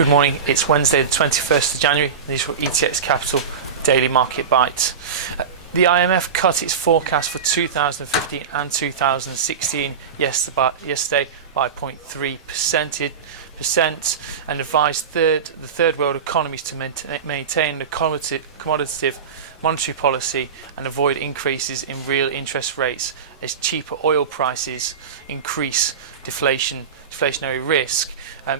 Good morning, it's Wednesday the 21st of January, and these are ETX Capital Daily Market Bites. The IMF cut its forecast for 2015 and 2016 yesterday by 0.3% and advised the third world economies to maintain a accommodative monetary policy and avoid increases in real interest rates as cheaper oil prices increase deflationary risk.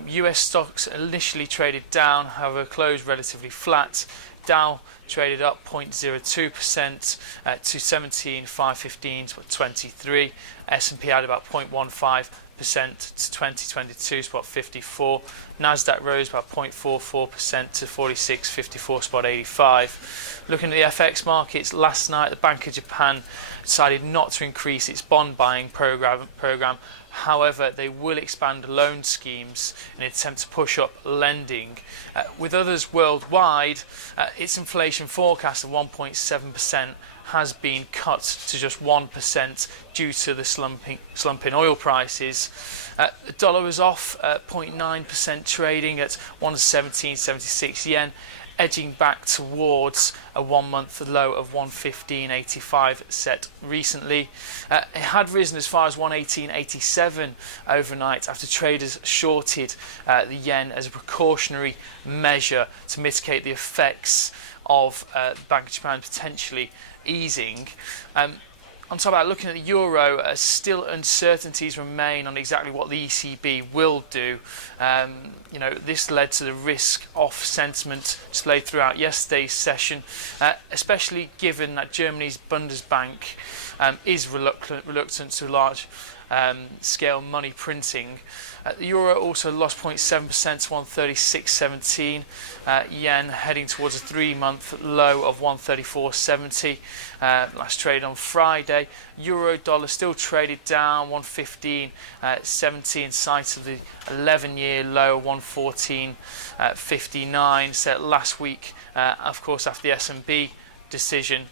US stocks initially traded down, however closed relatively flat. Dow traded up 0.02% to 17,515.23. S&P added about 0.15% to 2022.54. Nasdaq rose about 0.44% to 4654.85. Looking at the FX markets, last night the Bank of Japan decided not to increase its bond buying program. However, they will expand loan schemes in an attempt to push up lending. With others worldwide, its inflation forecast of 1.7% has been cut to just 1% due to the slump in oil prices. The dollar was off 0.9%, trading at 117.76 yen, edging back towards a 1-month low of 115.85 set recently. It had risen as far as 118.87 overnight after traders shorted the yen as a precautionary measure to mitigate the effects of the Bank of Japan potentially easing. On top of that, looking at the euro, still uncertainties remain on exactly what the ECB will do. This led to the risk-off sentiment displayed throughout yesterday's session, especially given that Germany's Bundesbank is reluctant to large-scale money printing. The euro also lost 0.7% to 136.17 yen, heading towards a 3-month low of 134.70. Last trade on Friday. Euro dollar still traded down 115.70 in sight of the 11-year low 114.59 set last week, of course, after the S&B decision.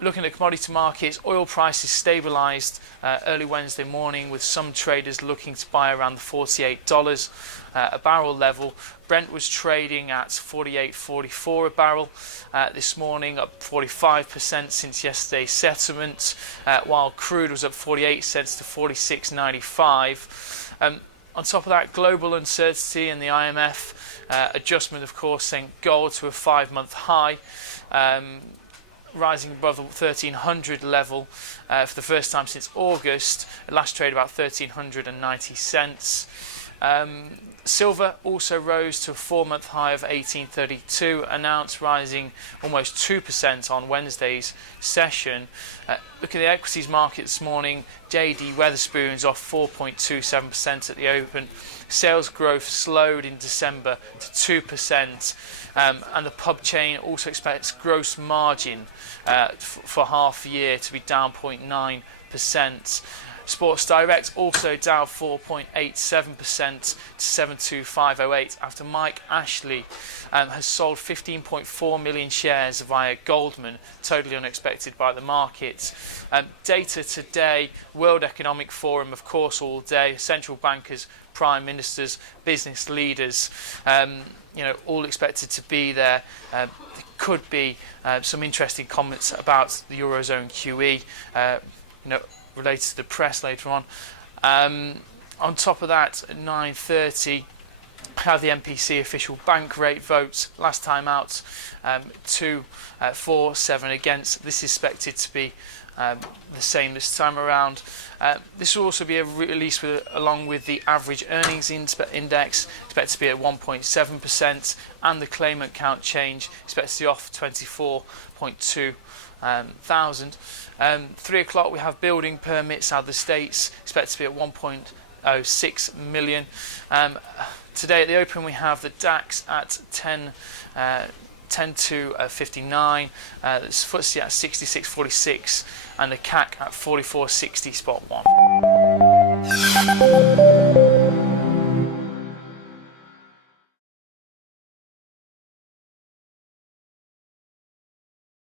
Looking at commodity markets, oil prices stabilised early Wednesday morning, with some traders looking to buy around the $48 a barrel level. Brent was trading at $48.44 a barrel this morning, up 45% since yesterday's settlement, while crude was up 48 cents to $46.95. On top of that, global uncertainty and the IMF adjustment, of course, sent gold to a 5-month high, rising above the 1300 level for the first time since August. Last trade about 1390 cents. Silver also rose to a 4-month high of 1832 an ounce, rising almost 2% on Wednesday's session. Look at the equities market this morning. JD Wetherspoon's off 4.27% at the open. Sales growth slowed in December to 2%. And the pub chain also expects gross margin for half a year to be down 0.9%. Sports Direct also down 4.87% to 72508 after Mike Ashley has sold 15.4 million shares via Goldman, totally unexpected by the market. Data today, World Economic Forum, of course, all day, central bankers, prime ministers, business leaders, all expected to be there. There could be some interesting comments about the Eurozone QE, related to the press later on. On top of that, at 9:30, have the MPC official bank rate votes. Last time out, 2 for, 7 against. This is expected to be the same this time around. This will also be a release along with the average earnings index, expected to be at 1.7%, and the claimant count change expected to be off 24.2 thousand. 3 o'clock we have building permits out of the States, expected to be at 1.06 million. Today at the open we have the DAX at 10 to 59, the FTSE at 66.46, and the CAC at 44.60.1.